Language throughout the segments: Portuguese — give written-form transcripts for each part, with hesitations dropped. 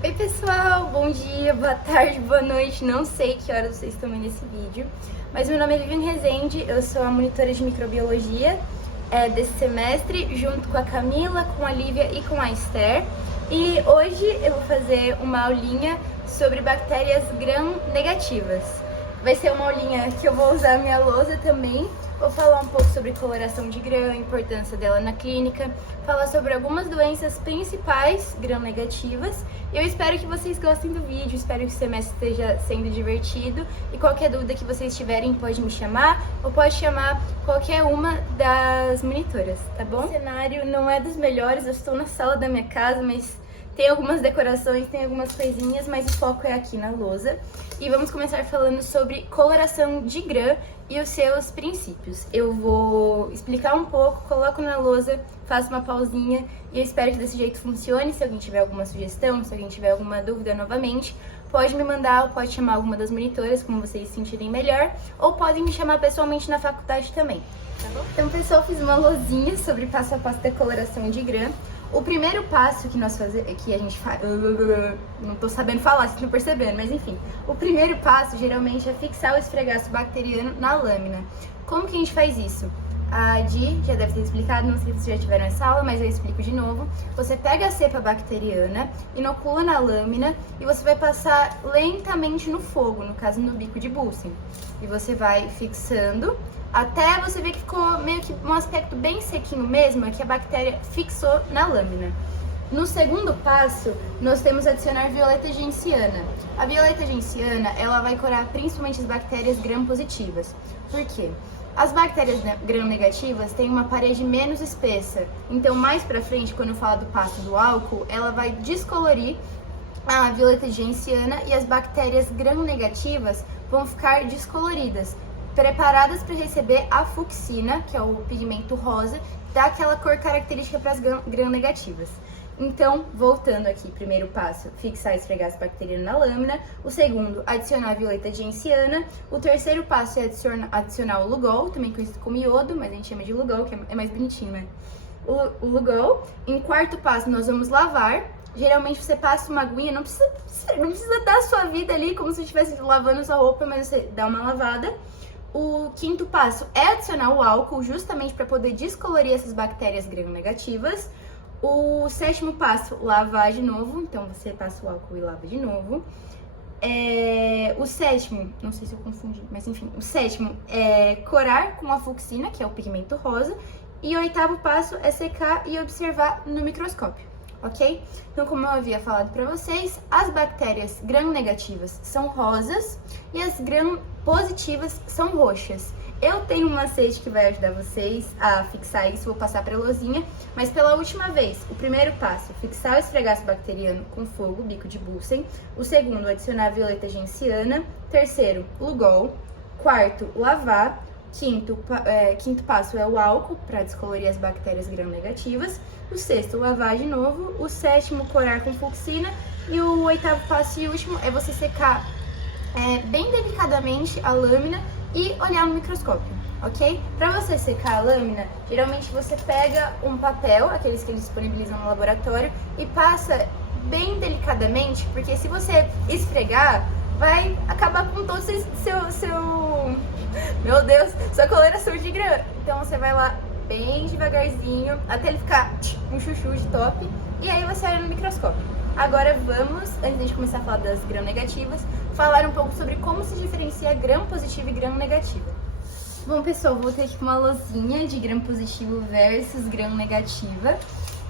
Oi pessoal, bom dia, boa tarde, boa noite, não sei que horas vocês estão vendo esse vídeo, mas meu nome é Vivian Rezende, eu sou a monitora de microbiologia desse semestre, junto com a Camila, com a Lívia e com a Esther, e hoje eu vou fazer uma aulinha sobre bactérias gram-negativas. Vai ser uma aulinha que eu vou usar a minha lousa também. Vou falar um pouco sobre coloração de gram, a importância dela na clínica, falar sobre algumas doenças principais gram-negativas. Eu espero que vocês gostem do vídeo, espero que o semestre esteja sendo divertido. E qualquer dúvida que vocês tiverem, pode me chamar ou pode chamar qualquer uma das monitoras, tá bom? O cenário não é dos melhores, eu estou na sala da minha casa, mas tem algumas decorações, tem algumas coisinhas, mas o foco é aqui na lousa. E vamos começar falando sobre coloração de gram e os seus princípios. Eu vou explicar um pouco, coloco na lousa, faço uma pausinha e eu espero que desse jeito funcione. Se alguém tiver alguma sugestão, se alguém tiver alguma dúvida novamente, pode me mandar ou pode chamar alguma das monitoras, como vocês se sentirem melhor, ou podem me chamar pessoalmente na faculdade também, tá bom? Então, pessoal, fiz uma lousinha sobre passo a passo da coloração de gram. O primeiro passo que nós fazemos, que a gente faz, não tô sabendo falar, vocês estão percebendo, mas enfim. O primeiro passo, geralmente, é fixar o esfregaço bacteriano na lâmina. Como que a gente faz isso? A Di já deve ter explicado, não sei se vocês já tiveram essa aula, mas eu explico de novo. Você pega a cepa bacteriana, inocula na lâmina e você vai passar lentamente no fogo, no caso no bico de Bunsen. E você vai fixando até você ver que ficou meio que um aspecto bem sequinho mesmo, que a bactéria fixou na lâmina. No segundo passo, nós temos adicionar violeta genciana. A violeta genciana, ela vai curar principalmente as bactérias gram-positivas. Por quê? As bactérias gram-negativas têm uma parede menos espessa, então mais pra frente, quando eu falar do passo do álcool, ela vai descolorir a violeta genciana e as bactérias gram-negativas vão ficar descoloridas, preparadas para receber a fucsina, que é o pigmento rosa, dá aquela cor característica para as gram-negativas. Então, voltando aqui, primeiro passo, fixar e esfregar as bacterias na lâmina. O segundo, adicionar a violeta genciana. O terceiro passo é adicionar o Lugol, também conhecido como iodo, mas a gente chama de Lugol, que é mais bonitinho, né? O Lugol. Em quarto passo, nós vamos lavar. Geralmente você passa uma aguinha, não precisa dar a sua vida ali como se estivesse lavando sua roupa, mas você dá uma lavada. O quinto passo é adicionar o álcool, justamente para poder descolorir essas bactérias gram-negativas. O sétimo passo, lavar de novo, então você passa o álcool e lava de novo. O sétimo, não sei se eu confundi, mas enfim, o sétimo é corar com a fucsina, que é o pigmento rosa. E o oitavo passo é secar e observar no microscópio, ok? Então, como eu havia falado para vocês, as bactérias gram-negativas são rosas e as gram-positivas são roxas. Eu tenho um macete que vai ajudar vocês a fixar isso, vou passar para a lousinha, mas pela última vez, o primeiro passo, fixar o esfregaço bacteriano com fogo, bico de Bunsen. O segundo, adicionar a violeta genciana. Terceiro, Lugol. Quarto, lavar. Quinto passo é o álcool, para descolorir as bactérias gram-negativas. O sexto, lavar de novo. O sétimo, corar com fucsina. E o oitavo passo e último é você secar bem delicadamente a lâmina e olhar no microscópio, ok? Para você secar a lâmina, geralmente você pega um papel, aqueles que eles disponibilizam no laboratório, e passa bem delicadamente, porque se você esfregar, vai acabar com todo meu Deus, sua coloração de gram. Então você vai lá bem devagarzinho, até ele ficar um chuchu de top, e aí você olha no microscópio. Agora vamos, antes de começar a falar das gram-negativas, falar um pouco sobre como se diferencia gram-positiva e gram-negativa. Bom, pessoal, voltei aqui com uma lousinha de gram-positivo versus gram-negativa.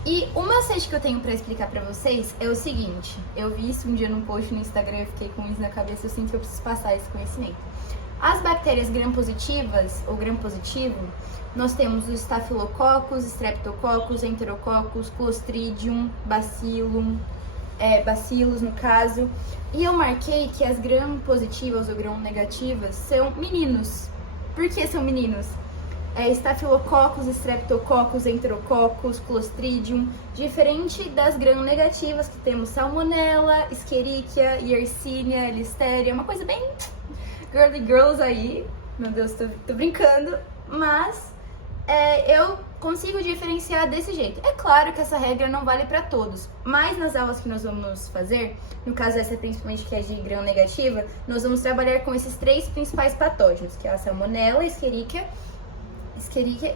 E o macete que eu tenho pra explicar pra vocês é o seguinte. Eu vi isso um dia num post no Instagram, eu fiquei com isso na cabeça, eu sinto que eu preciso passar esse conhecimento. As bactérias gram-positivas, ou gram-positivo, nós temos os Staphylococcus, Streptococcus, Enterococcus, Clostridium, Bacillus no caso. E eu marquei que as gram-positivas ou gram-negativas são meninos. Por que são meninos? Staphylococcus, Streptococcus, Enterococcus, Clostridium, diferente das gram-negativas que temos Salmonella, Escherichia, Yersinia, Listeria, uma coisa bem girly girls aí. Meu Deus, tô brincando, mas eu consigo diferenciar desse jeito. É claro que essa regra não vale para todos, mas nas aulas que nós vamos fazer, no caso essa principalmente que é de gram negativa, nós vamos trabalhar com esses 3 principais patógenos, que é a Salmonella, Escherichia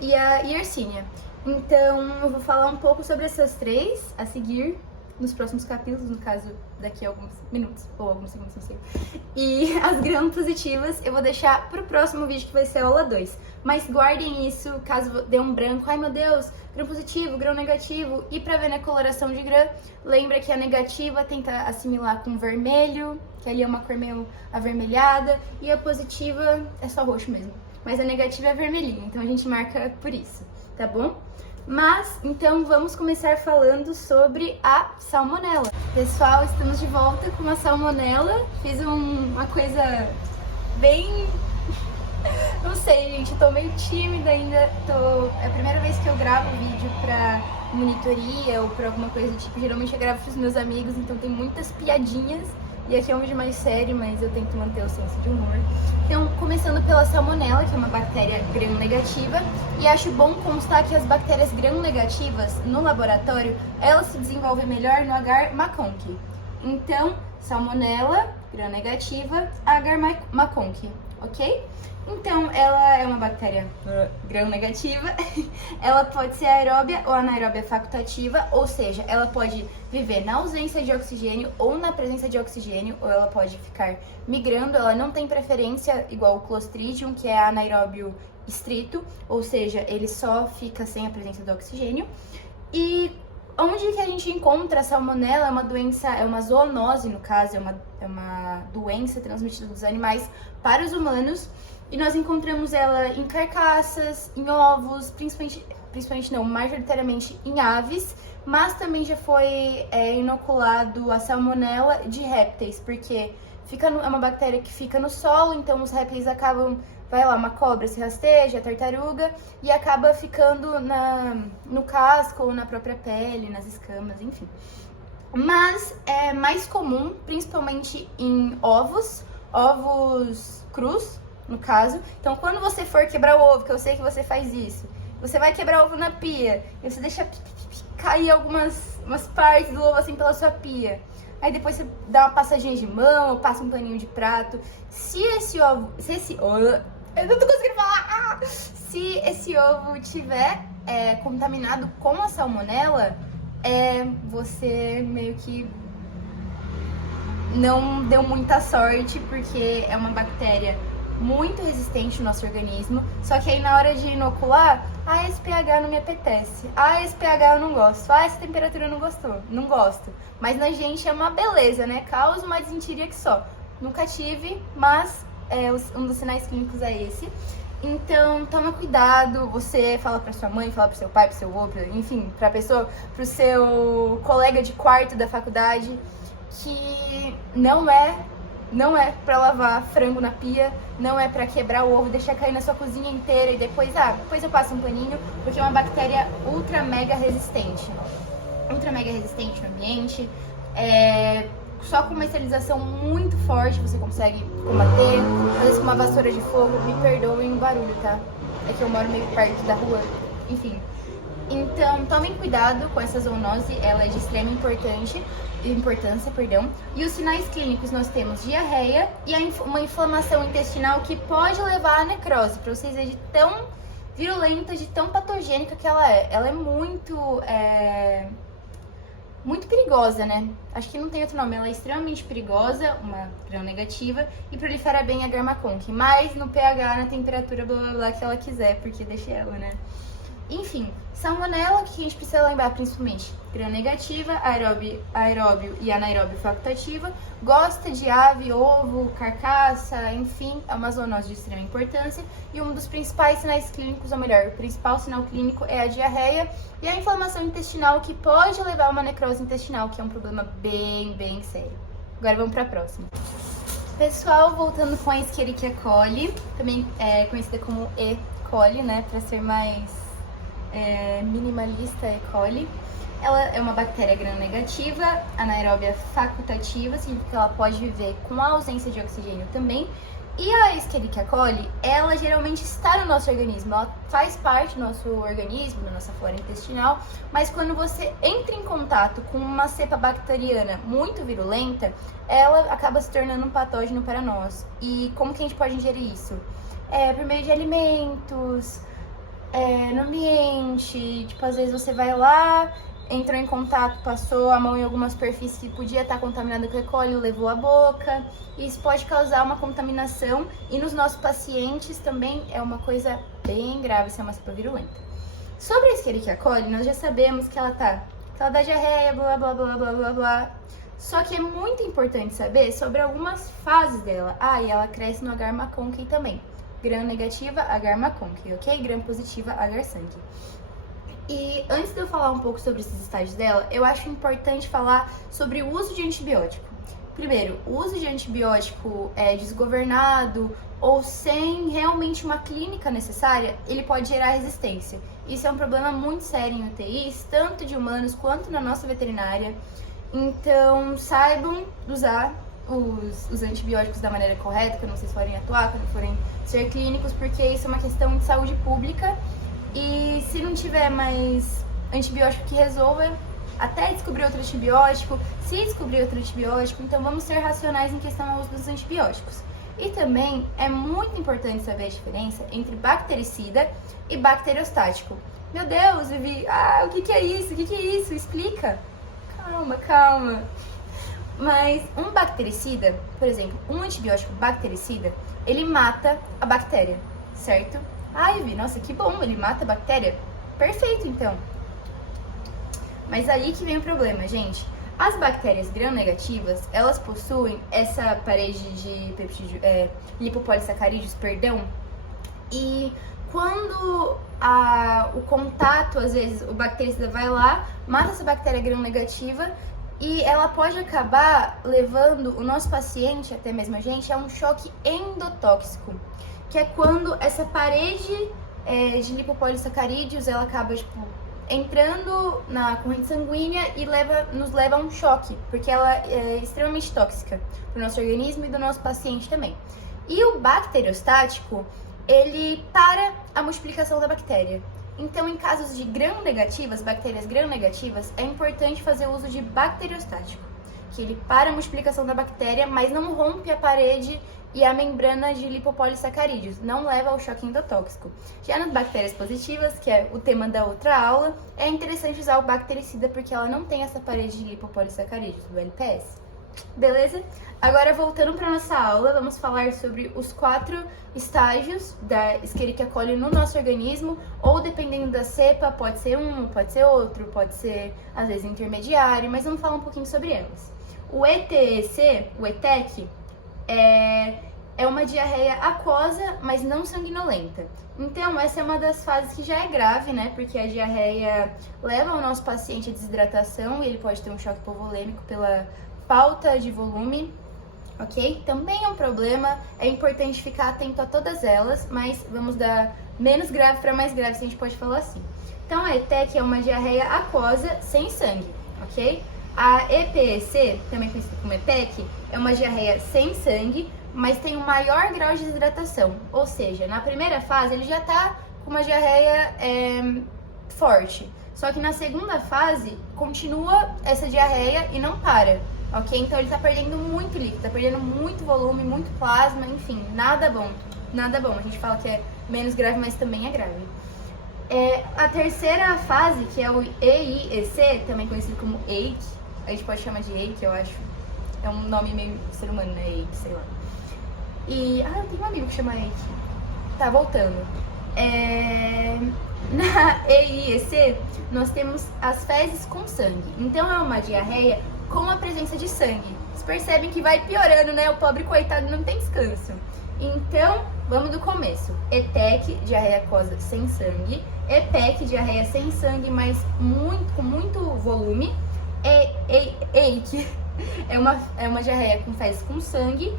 e a Yersinia. Então, eu vou falar um pouco sobre essas 3 a seguir nos próximos capítulos, no caso, daqui a alguns minutos, ou alguns segundos, não sei. E as gram-positivas eu vou deixar pro próximo vídeo, que vai ser a aula 2. Mas guardem isso, caso dê um branco. Ai, meu Deus, gram-positivo, gram-negativo. E pra ver na coloração de gram, lembra que a negativa tenta assimilar com vermelho, que ali é uma cor meio avermelhada, e a positiva é só roxo mesmo. Mas a negativa é vermelhinha, então a gente marca por isso, tá bom? Mas, então, vamos começar falando sobre a salmonela. Pessoal, estamos de volta com a salmonela. Fiz uma coisa bem... Não sei, gente, eu tô meio tímida ainda. É a primeira vez que eu gravo vídeo pra monitoria ou pra alguma coisa do tipo. Geralmente eu gravo pros meus amigos, então tem muitas piadinhas. E aqui é um vídeo mais sério, mas eu tento manter o senso de humor. Então, começando pela salmonela, que é uma bactéria gram-negativa. E acho bom constar que as bactérias gram-negativas, no laboratório, elas se desenvolvem melhor no agar maconchi. Então, salmonela, gram-negativa, agar maconchi, ok? Então, ela é uma bactéria gram-negativa, ela pode ser aeróbia ou anaeróbia facultativa, ou seja, ela pode viver na ausência de oxigênio ou na presença de oxigênio, ou ela pode ficar migrando, ela não tem preferência igual o Clostridium, que é anaeróbio estrito, ou seja, ele só fica sem a presença do oxigênio. E onde que a gente encontra a salmonela? É uma doença, é uma zoonose no caso, é uma doença transmitida dos animais para os humanos. E nós encontramos ela em carcaças, em ovos, principalmente não, majoritariamente em aves, mas também já foi inoculado a salmonela de répteis, porque é uma bactéria que fica no solo, então os répteis acabam, vai lá, uma cobra se rasteja, a tartaruga, e acaba ficando no casco ou na própria pele, nas escamas, enfim. Mas é mais comum, principalmente em ovos crus, no caso. Então, quando você for quebrar o ovo, que eu sei que você faz isso, você vai quebrar o ovo na pia, e você deixa cair umas partes do ovo assim pela sua pia. Aí depois você dá uma passadinha de mão, ou passa um paninho de prato. Se esse ovo, eu não tô conseguindo falar! Se esse ovo tiver contaminado com a salmonela, você meio que não deu muita sorte, porque é uma bactéria muito resistente no nosso organismo, só que aí na hora de inocular, esse pH não me apetece, esse pH eu não gosto, essa temperatura eu não gosto, mas na gente é uma beleza, né, causa uma desinteria que só, nunca tive, mas um dos sinais clínicos é esse. Então, toma cuidado, você fala pra sua mãe, fala pro seu pai, pro seu avô, enfim, pro seu colega de quarto da faculdade, que não é pra lavar frango na pia, não é pra quebrar o ovo, deixar cair na sua cozinha inteira e depois eu passo um paninho, porque é uma bactéria ultra mega resistente no ambiente, só com uma esterilização muito forte você consegue combater, às vezes com uma vassoura de fogo. Me perdoem o barulho, tá? É que eu moro meio perto da rua, enfim. Então, tomem cuidado com essa zoonose, ela é de extrema importância. E os sinais clínicos nós temos diarreia e uma inflamação intestinal que pode levar à necrose, pra vocês verem de tão virulenta, de tão patogênica que ela é. Ela é muito perigosa, né? Acho que não tem outro nome. Ela é extremamente perigosa, uma gram-negativa, e prolifera bem a Garmaconch, mas no pH, na temperatura, blá blá blá que ela quiser, porque deixa ela, né? Enfim, salmonela, que a gente precisa lembrar principalmente, gram-negativa, aeróbio e anaeróbio facultativa, gosta de ave, ovo, carcaça, enfim, é uma zoonose de extrema importância, e um dos principais sinais clínicos, ou melhor, o principal sinal clínico é a diarreia e a inflamação intestinal, que pode levar a uma necrose intestinal, que é um problema bem, bem sério. Agora vamos para a próxima. Pessoal, voltando com a Escherichia coli, também é conhecida como E. coli, né, para ser mais minimalista, E. coli. Ela é uma bactéria gram-negativa, anaeróbia facultativa, significa que ela pode viver com a ausência de oxigênio também. E a Escherichia coli, ela geralmente está no nosso organismo, ela faz parte do nosso organismo, da nossa flora intestinal, mas quando você entra em contato com uma cepa bacteriana muito virulenta, ela acaba se tornando um patógeno para nós. E como que a gente pode ingerir isso? Por meio de alimentos, no ambiente, tipo, às vezes você vai lá, entrou em contato, passou a mão em alguma superfície que podia estar contaminada com E. coli, levou a boca. Isso pode causar uma contaminação e nos nossos pacientes também é uma coisa bem grave se é uma cepa virulenta. Sobre a Escherichia coli, nós já sabemos que ela dá diarreia, blá, blá, blá, blá, blá, blá. Só que é muito importante saber sobre algumas fases dela. E ela cresce no agar MacConkey também. Gram negativa, agar MacConkey, ok? Gram positiva, agar Sankey. E antes de eu falar um pouco sobre esses estágios dela, eu acho importante falar sobre o uso de antibiótico. Primeiro, o uso de antibiótico desgovernado ou sem realmente uma clínica necessária, ele pode gerar resistência. Isso é um problema muito sério em UTIs, tanto de humanos quanto na nossa veterinária. Então, saibam usar os antibióticos da maneira correta, quando vocês forem atuar, quando forem ser clínicos, porque isso é uma questão de saúde pública. E se não tiver mais antibiótico que resolva, até descobrir outro antibiótico, se descobrir outro antibiótico, então vamos ser racionais em questão ao uso dos antibióticos. E também é muito importante saber a diferença entre bactericida e bacteriostático. Meu Deus, Vivi, o que é isso? O que é isso? Explica. Calma. Mas um bactericida, por exemplo, um antibiótico bactericida, ele mata a bactéria, certo? Vivi, nossa, que bom, ele mata a bactéria. Perfeito, então. Mas aí que vem o problema, gente. As bactérias gram-negativas, elas possuem essa parede de lipopolissacarídeos, e quando o contato, às vezes, o bactericida vai lá, mata essa bactéria gram-negativa e ela pode acabar levando o nosso paciente, até mesmo a gente, a um choque endotóxico, que é quando essa parede de lipopolissacarídeos, ela acaba, entrando na corrente sanguínea e nos leva a um choque, porque ela é extremamente tóxica para o nosso organismo e do nosso paciente também. E o bacteriostático, ele para a multiplicação da bactéria. Então, em casos de gram-negativas, bactérias gram-negativas, é importante fazer uso de bacteriostático, que ele para a multiplicação da bactéria, mas não rompe a parede e a membrana de lipopolissacarídeos, não leva ao choque endotóxico. Já nas bactérias positivas, que é o tema da outra aula, é interessante usar o bactericida porque ela não tem essa parede de lipopolissacarídeos, do LPS. Beleza? Agora, voltando para nossa aula, vamos falar sobre os 4 estágios da Escherichia coli no nosso organismo, ou dependendo da cepa, pode ser um, pode ser outro, pode ser, às vezes, intermediário, mas vamos falar um pouquinho sobre elas. O ETEC, o ETEC, é uma diarreia aquosa, mas não sanguinolenta. Então, essa é uma das fases que já é grave, né? Porque a diarreia leva o nosso paciente à desidratação e ele pode ter um choque hipovolêmico pela falta de volume, ok? Também é um problema, é importante ficar atento a todas elas, mas vamos dar menos grave para mais grave, se a gente pode falar assim. Então, a ETEC é uma diarreia aquosa sem sangue, ok? A EPEC, também conhecida como EPEC, é uma diarreia sem sangue, mas tem um maior grau de desidratação. Ou seja, na primeira fase ele já está com uma diarreia forte. Só que na segunda fase continua essa diarreia e não para, ok? Então ele está perdendo muito líquido, está perdendo muito volume, muito plasma, enfim, nada bom. Nada bom. A gente fala que é menos grave, mas também é grave. A terceira fase, que é o EIEC, também conhecido como EIC, a gente pode chamar de EIC, eu acho. É um nome meio ser humano, né? EIC, sei lá. E, eu tenho um amigo que chama EIC. Tá, voltando. Na EIEC, nós temos as fezes com sangue. Então, é uma diarreia com a presença de sangue. Vocês percebem que vai piorando, né? O pobre coitado não tem descanso. Então, vamos do começo. ETEC, diarreia aquosa sem sangue. EPEC, diarreia sem sangue, mas com muito volume. EIC é uma diarreia com fezes com sangue.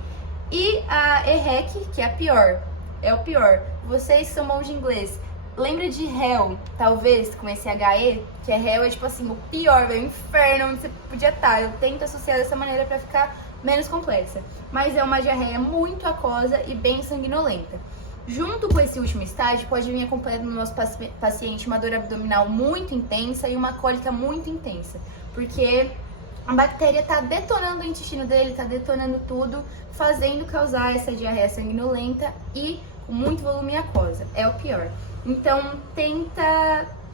E a EREC, que é a pior. É o pior. Vocês que são bons de inglês, lembra de hell, talvez, com esse HE? Que hell é tipo assim, o pior, o inferno onde você podia estar. Eu tento associar dessa maneira pra ficar menos complexa, mas é uma diarreia muito aquosa e bem sanguinolenta. Junto com esse último estágio, pode vir acompanhando no nosso paciente uma dor abdominal muito intensa e uma cólica muito intensa, porque a bactéria está detonando o intestino dele, está detonando tudo, fazendo causar essa diarreia sanguinolenta e com muito volume aquosa. É o pior. Então,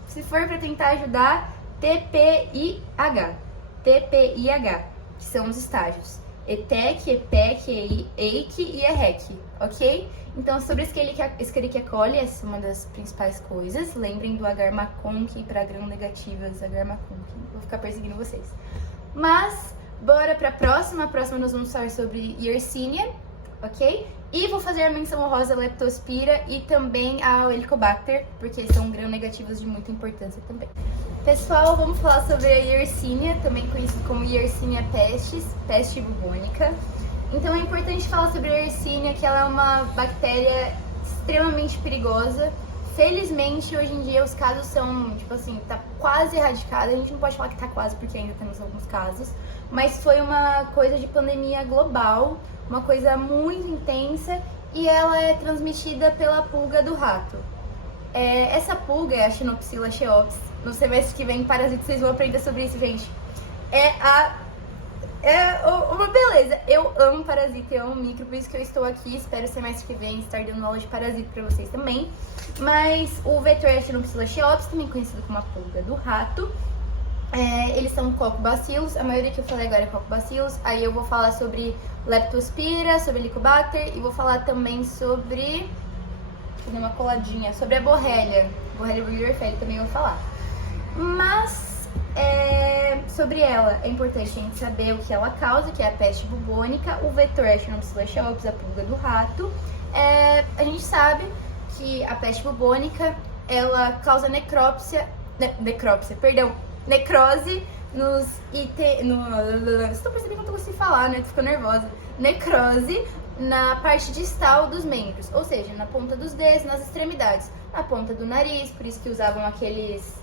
se for para tentar ajudar, TPIH, que são os estágios. ETEC, EPEC, EIC e EREC, ok? Então, sobre Escherichia coli, essa é uma das principais coisas. Lembrem do agar conqui para gram-negativas, agar conqui. Vou ficar perseguindo vocês. Mas, bora pra próxima. A próxima nós vamos falar sobre Yersinia, ok? E vou fazer a menção honrosa à Leptospira e também ao Helicobacter, porque eles são gram-negativos de muita importância também. Pessoal, vamos falar sobre a Yersinia, também conhecido como Yersinia pestis, peste bubônica. Então é importante falar sobre a Yersinia, que ela é uma bactéria extremamente perigosa. Felizmente, hoje em dia, os casos são, tipo assim, tá quase erradicado. A gente não pode falar que tá quase, porque ainda temos alguns casos. Mas foi uma coisa de pandemia global, uma coisa muito intensa, e ela é transmitida pela pulga do rato. Essa pulga é a Xenopsila cheops. No semestre que vem, parasita, vocês vão aprender sobre isso, gente. Uma beleza. Eu amo parasita, eu amo micro, por isso que eu estou aqui. Espero o semestre que vem estar dando aula de parasita pra vocês também. Mas o vetor é a Xenopsila cheops, também conhecido como a pulga do rato. Eles são coccobacillus, a maioria que eu falei agora é coccobacillus. Aí eu vou falar sobre Leptospira, sobre Helicobacter e vou falar também sobre... Vou dar uma coladinha, sobre a Borrelia burgdorferi também eu vou falar. Mas sobre ela é importante a gente saber o que ela causa, que é a peste bubônica. O vetor é a Xenopsila cheops, a pulga do rato. A gente sabe que a peste bubônica, ela causa necrose nos Vocês estão percebendo que eu tô conseguindo falar, né? Tô ficando nervosa. Necrose na parte distal dos membros, ou seja, na ponta dos dedos, nas extremidades, na ponta do nariz, por isso que usavam aquelas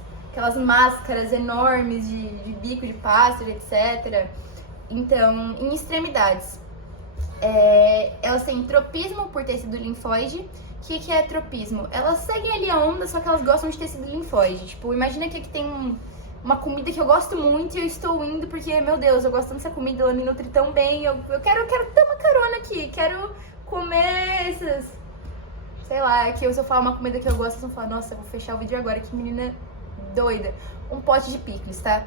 máscaras enormes de bico de pássaro, etc. Então, em extremidades, elas têm tropismo por tecido linfóide. O que é tropismo? Elas seguem ali a onda, só que elas gostam de tecido linfóide. Tipo, imagina que aqui tem uma comida que eu gosto muito e eu estou indo porque, meu Deus, eu gosto tanto dessa comida, ela me nutre tão bem, eu quero dar uma carona aqui, quero comer essas... Sei lá, que se eu falar uma comida que eu gosto, vocês vão falar, nossa, eu vou fechar o vídeo agora, que menina doida. Um pote de picles, tá?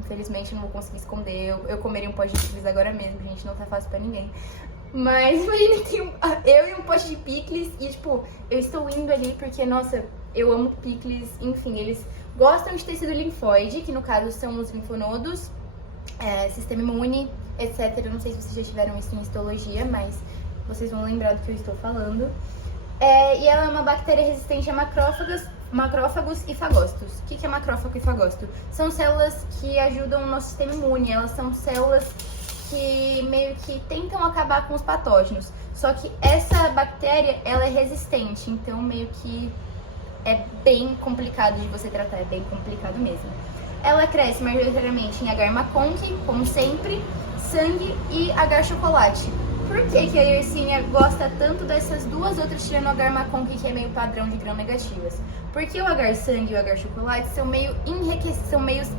Infelizmente eu não vou conseguir esconder, eu comeria um pote de picles agora mesmo, gente, não tá fácil pra ninguém. Mas imagina que eu e um pote de picles e, tipo, eu estou indo ali porque, nossa, eu amo picles, enfim, eles gostam de tecido linfóide, que no caso são os linfonodos, sistema imune, etc. Eu não sei se vocês já tiveram isso em histologia, mas vocês vão lembrar do que eu estou falando. E ela é uma bactéria resistente a macrófagos e fagócitos. O que é macrófago e fagócito? São células que ajudam o nosso sistema imune, elas são células que meio que tentam acabar com os patógenos. Só que essa bactéria, ela é resistente, então meio que é bem complicado de você tratar, é bem complicado mesmo. Ela cresce majoritariamente em agar conqui, como sempre, sangue e agar chocolate. Por que a Yersinia gosta tanto dessas duas outras, tirando o agar conqui, que é meio padrão de gram-negativas? Porque o agar sangue e o agar chocolate são meios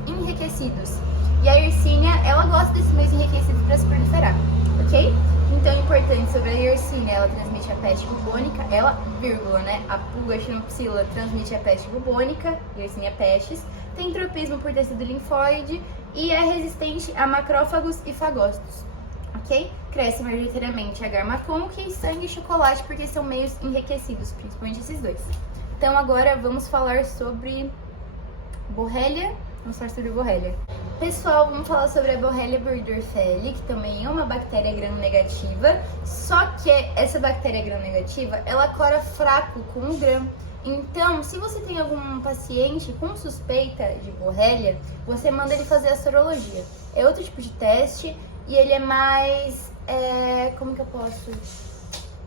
enriquecidos. E a Yersinia, ela gosta desses meios enriquecidos para se proliferar, ok? Então é importante sobre a Yersinia, ela transmite a peste bubônica, a pulga Xenopsila transmite a peste bubônica, Yersinia pestis, tem tropismo por tecido linfóide e é resistente a macrófagos e fagócitos, ok? Cresce majoritariamente agar conqui, sangue e chocolate, porque são meios enriquecidos, principalmente esses dois. Então agora vamos falar sobre Borrelia. Vamos falar sobre Borrelia. Pessoal, vamos falar sobre a Borrelia burgdorferi, que também é uma bactéria gram-negativa, só que essa bactéria gram-negativa, ela cora fraco com o gram. Então, se você tem algum paciente com suspeita de Borrelia, você manda ele fazer a sorologia. É outro tipo de teste e ele é mais... como que eu posso...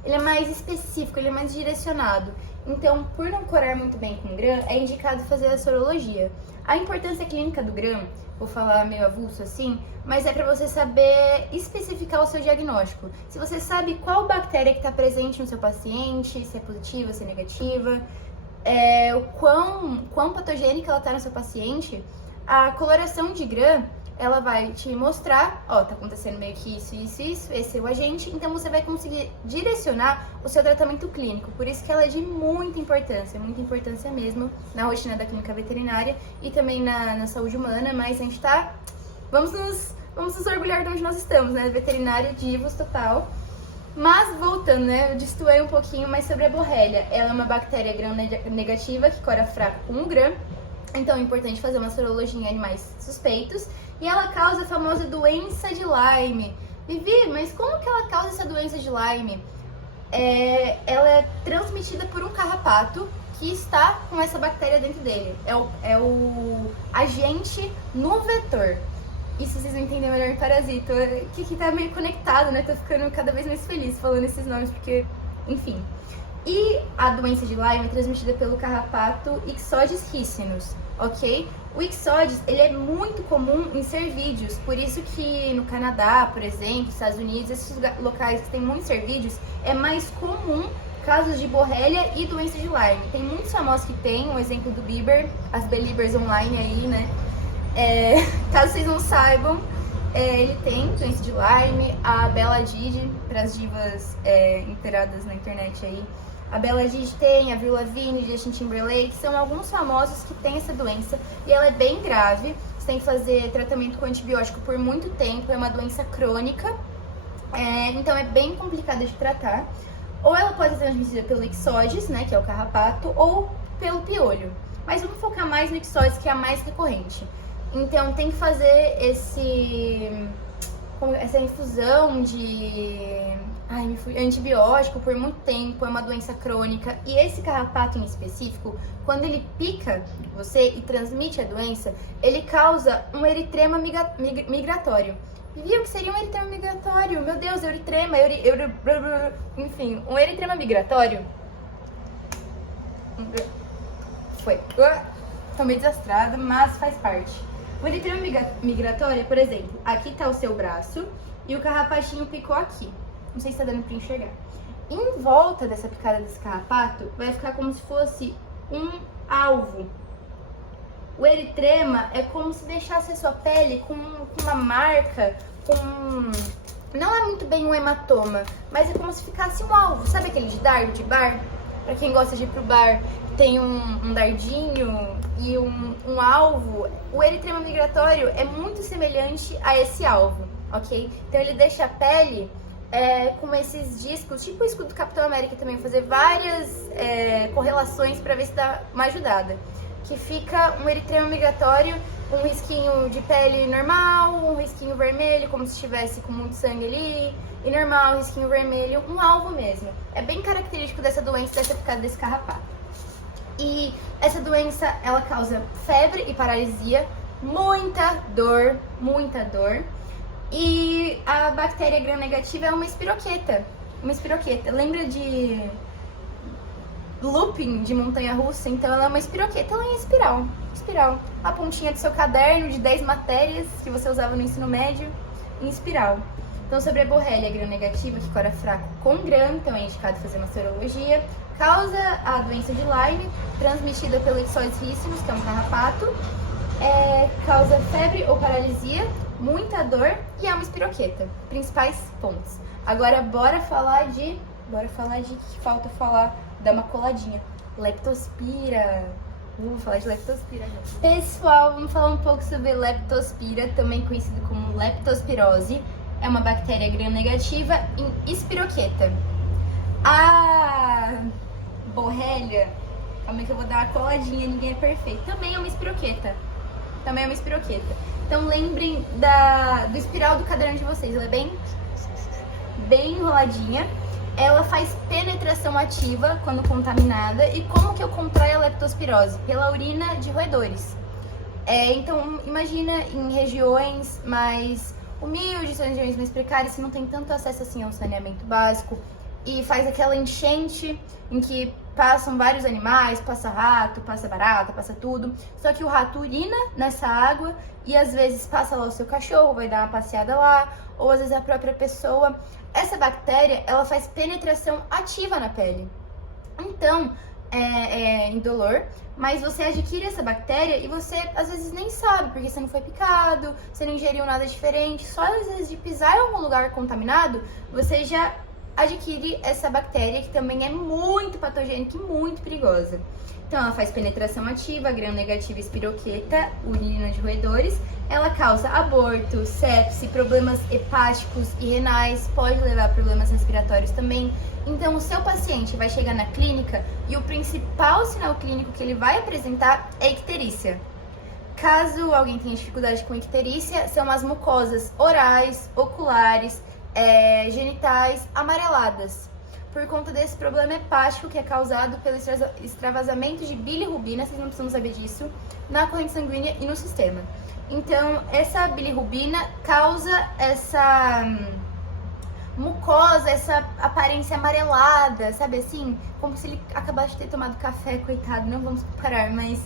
Ele é mais específico, ele é mais direcionado. Então, por não corar muito bem com gram, é indicado fazer a sorologia. A importância clínica do gram vou falar meio avulso assim, mas é para você saber especificar o seu diagnóstico. Se você sabe qual bactéria que está presente no seu paciente, se é positiva, se é negativa, o quão patogênica ela está no seu paciente, a coloração de Gram, ela vai te mostrar, ó, tá acontecendo meio que isso, esse é o agente, então você vai conseguir direcionar o seu tratamento clínico. Por isso que ela é de muita importância mesmo na rotina da clínica veterinária e também na saúde humana, mas a gente tá, vamos nos orgulhar de onde nós estamos, né, veterinário divos total. Mas voltando, né, eu destoei um pouquinho mais sobre a Borrelia. Ela é uma bactéria gram-negativa que cora fraco com 1 gram. Então é importante fazer uma sorologia em animais suspeitos. E ela causa a famosa doença de Lyme. Vivi, mas como que ela causa essa doença de Lyme? Ela é transmitida por um carrapato que está com essa bactéria dentro dele. É o agente no vetor. Isso vocês vão entender melhor em parasita. Que tá meio conectado, né? Tô ficando cada vez mais feliz falando esses nomes, porque, enfim. E a doença de Lyme é transmitida pelo carrapato Ixodes ricinus, ok? O Ixodes, ele é muito comum em cervídeos, por isso que no Canadá, por exemplo, Estados Unidos, esses locais que tem muitos cervídeos, é mais comum casos de Borrelia e doença de Lyme. Tem muitos famosos que tem, um exemplo do Bieber, as Beliebers online aí, né? Caso vocês não saibam, ele tem doença de Lyme, a Bela Hadid, para as divas inteiradas na internet aí, a Bela Hadid tem, a Avril Lavigne, Justin Timberlake, são alguns famosos que têm essa doença e ela é bem grave. Você tem que fazer tratamento com antibiótico por muito tempo, é uma doença crônica, então é bem complicada de tratar. Ou ela pode ser transmitida pelo Ixodes, né, que é o carrapato, ou pelo piolho. Mas vamos focar mais no Ixodes, que é a mais recorrente. Então tem que fazer essa infusão de antibiótico por muito tempo, é uma doença crônica. E esse carrapato em específico, quando ele pica você e transmite a doença, ele causa um eritrema migratório. E viu que seria um eritrema migratório? Meu Deus, eritrema, enfim, um eritrema migratório. Foi. Tô meio desastrada, mas faz parte. O eritrema migratório, por exemplo, aqui tá o seu braço e o carrapatinho picou aqui. Não sei se tá dando pra enxergar. Em volta dessa picada desse carrapato, vai ficar como se fosse um alvo. O eritrema é como se deixasse a sua pele com uma marca, não é muito bem um hematoma, mas é como se ficasse um alvo. Sabe aquele de dardo de bar? Pra quem gosta de ir pro bar, tem um dardinho e um alvo. O eritrema migratório é muito semelhante a esse alvo, ok? Então ele deixa a pele com esses discos, tipo o escudo do Capitão América também, fazer várias correlações para ver se dá uma ajudada. Que fica um eritrema migratório, um risquinho de pele normal, um risquinho vermelho, como se estivesse com muito sangue ali, e normal, um risquinho vermelho, um alvo mesmo. É bem característico dessa doença, dessa picada desse carrapato. E essa doença, ela causa febre e paralisia, muita dor. E a bactéria gram-negativa é uma espiroqueta. Lembra de looping de montanha-russa? Então ela é uma espiroqueta, ela é em espiral. A pontinha do seu caderno de 10 matérias que você usava no ensino médio, em espiral. Então sobre a Borrelia gram-negativa, que cora fraco com gram, então é indicado fazer uma sorologia. Causa a doença de Lyme, transmitida pelo Ixodes ricinus, que é um carrapato. Causa febre ou paralisia, muita dor e é uma espiroqueta. Principais pontos. Agora bora falar de que falta falar, dar uma coladinha. Leptospira. Vamos falar de leptospira já. Pessoal, vamos falar um pouco sobre leptospira, também conhecido como leptospirose. É uma bactéria gram-negativa em espiroqueta. A Borrelia, calma aí que eu vou dar uma coladinha, ninguém é perfeito. Também é uma espiroqueta. Então lembrem do espiral do caderno de vocês. Ela é bem enroladinha. Ela faz penetração ativa quando contaminada. E como que eu contraio a leptospirose? Pela urina de roedores. Então imagina em regiões mais humildes, regiões mais precárias, se não tem tanto acesso assim ao saneamento básico e faz aquela enchente em que passam vários animais, passa rato, passa barata, passa tudo. Só que o rato urina nessa água e às vezes passa lá o seu cachorro, vai dar uma passeada lá, ou às vezes a própria pessoa. Essa bactéria, ela faz penetração ativa na pele. Então, é indolor, mas você adquire essa bactéria e você às vezes nem sabe, porque você não foi picado, você não ingeriu nada diferente. Só às vezes de pisar em algum lugar contaminado, você já adquire essa bactéria, que também é muito patogênica e muito perigosa. Então, ela faz penetração ativa, gram-negativa espiroqueta, urina de roedores. Ela causa aborto, sepse, problemas hepáticos e renais, pode levar a problemas respiratórios também. Então, o seu paciente vai chegar na clínica e o principal sinal clínico que ele vai apresentar é icterícia. Caso alguém tenha dificuldade com icterícia, são as mucosas orais, oculares, genitais amareladas, por conta desse problema hepático que é causado pelo extravasamento de bilirrubina, vocês não precisam saber disso, na corrente sanguínea e no sistema. Então, essa bilirrubina causa essa mucosa, essa aparência amarelada, sabe assim? Como se ele acabasse de ter tomado café, coitado, não vamos comparar, mas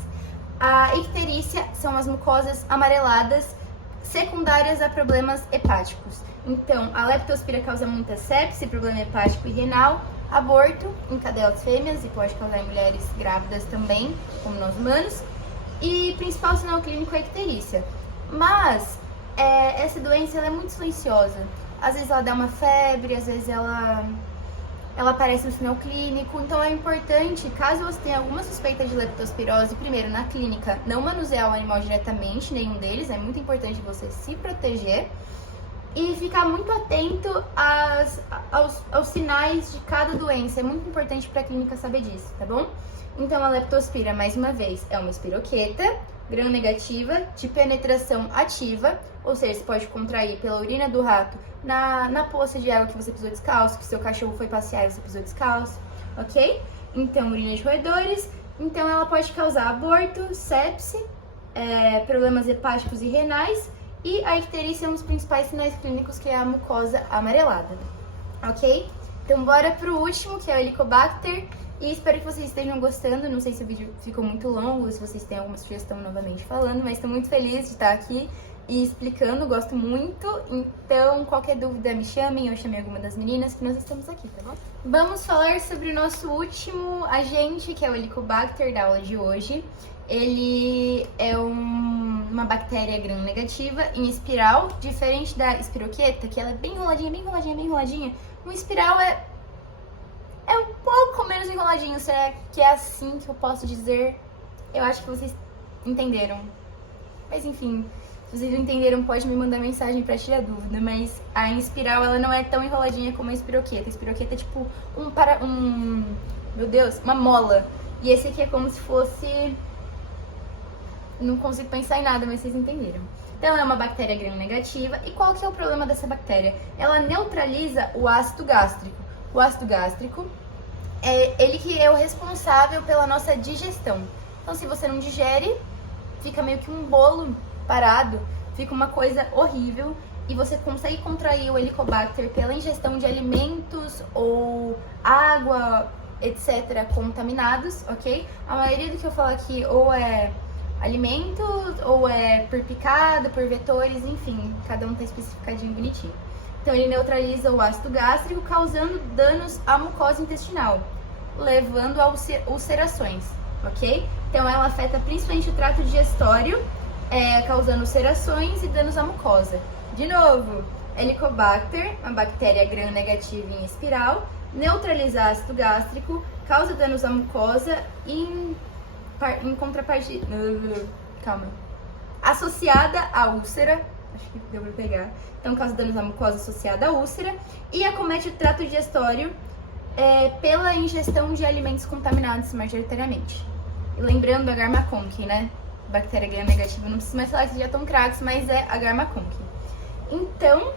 a icterícia são as mucosas amareladas secundárias a problemas hepáticos. Então, a leptospira causa muita sepse, problema hepático e renal, aborto em cadelas fêmeas e pode causar em mulheres grávidas também, como nós humanos. E principal sinal clínico é a icterícia. Mas essa doença ela é muito silenciosa. Às vezes ela dá uma febre, às vezes ela aparece no sinal clínico. Então é importante, caso você tenha alguma suspeita de leptospirose, primeiro, na clínica, não manusear o animal diretamente, nenhum deles. É muito importante você se proteger e ficar muito atento aos sinais de cada doença. É muito importante para a clínica saber disso, tá bom? Então, a leptospira, mais uma vez, é uma espiroqueta gram-negativa de penetração ativa, ou seja, você pode contrair pela urina do rato na poça de água que você pisou descalço, que seu cachorro foi passear e você pisou descalço, ok? Então, urina de roedores. Então, ela pode causar aborto, sepse, problemas hepáticos e renais, e a icterícia é um dos principais sinais clínicos, que é a mucosa amarelada, ok? Então, bora pro último, que é o Helicobacter. E espero que vocês estejam gostando. Não sei se o vídeo ficou muito longo, se vocês têm alguma sugestão novamente falando, mas estou muito feliz de estar aqui e explicando, gosto muito. Então, qualquer dúvida me chamem, eu chamei alguma das meninas, que nós estamos aqui, tá bom? Vamos falar sobre o nosso último agente, que é o Helicobacter da aula de hoje. Ele é uma bactéria gram-negativa em espiral, diferente da espiroqueta, que ela é bem enroladinha, bem enroladinha, bem enroladinha. Uma espiral é um pouco menos enroladinho. Será que é assim que eu posso dizer? Eu acho que vocês entenderam. Mas enfim, se vocês não entenderam, pode me mandar mensagem pra tirar dúvida. Mas a espiral, ela não é tão enroladinha como a espiroqueta. A espiroqueta é tipo meu Deus, uma mola. E esse aqui é como se fosse... Não consigo pensar em nada, mas vocês entenderam. Então, ela é uma bactéria gram-negativa. E qual que é o problema dessa bactéria? Ela neutraliza o ácido gástrico. O ácido gástrico ele que é o responsável pela nossa digestão. Então, se você não digere, fica meio que um bolo parado, fica uma coisa horrível e você consegue contrair o Helicobacter pela ingestão de alimentos ou água, etc., contaminados, ok? A maioria do que eu falo aqui ou é alimentos ou é por picada, por vetores, enfim, cada um tá especificadinho bonitinho. Então, ele neutraliza o ácido gástrico, causando danos à mucosa intestinal, levando a ulcerações, ok? Então, ela afeta principalmente o trato digestório, causando ulcerações e danos à mucosa. De novo, Helicobacter, uma bactéria gram-negativa em espiral, neutraliza ácido gástrico, causa danos à mucosa e, em contrapartida... Calma. Associada à úlcera, acho que deu pra pegar. Então, causa danos à mucosa associada à úlcera e acomete o trato digestório pela ingestão de alimentos contaminados majoritariamente. E lembrando a Agar Conky, né? Bactéria gram-negativa, não preciso mais falar que vocês já estão craques, mas é a Agar Conky. Então,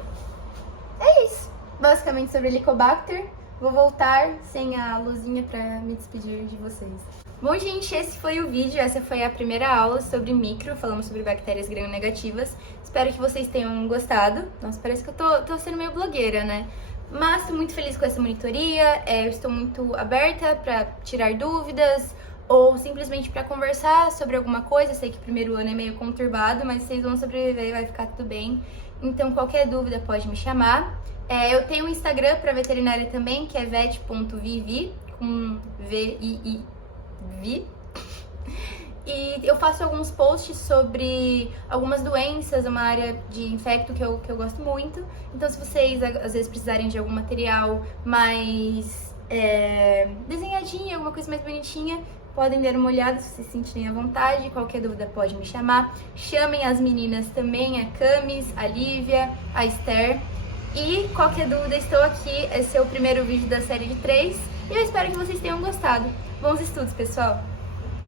é isso. Basicamente sobre Helicobacter. Vou voltar sem a luzinha pra me despedir de vocês. Bom, gente, esse foi o vídeo, essa foi a primeira aula sobre micro, falamos sobre bactérias gram-negativas. Espero que vocês tenham gostado. Nossa, parece que eu tô sendo meio blogueira, né? Mas estou muito feliz com essa monitoria, eu estou muito aberta para tirar dúvidas ou simplesmente para conversar sobre alguma coisa. Eu sei que o primeiro ano é meio conturbado, mas vocês vão sobreviver e vai ficar tudo bem. Então, qualquer dúvida pode me chamar. Eu tenho um Instagram para veterinária também, que é vet.vivi, com V-I-I-Vi. E eu faço alguns posts sobre algumas doenças, uma área de infecto que eu gosto muito. Então, se vocês às vezes precisarem de algum material mais desenhadinho, alguma coisa mais bonitinha, podem dar uma olhada se vocês sentirem à vontade. Qualquer dúvida pode me chamar. Chamem as meninas também, a Camis, a Lívia, a Esther. E qualquer dúvida, estou aqui. Esse é o primeiro vídeo da série de 3 e eu espero que vocês tenham gostado. Bons estudos, pessoal!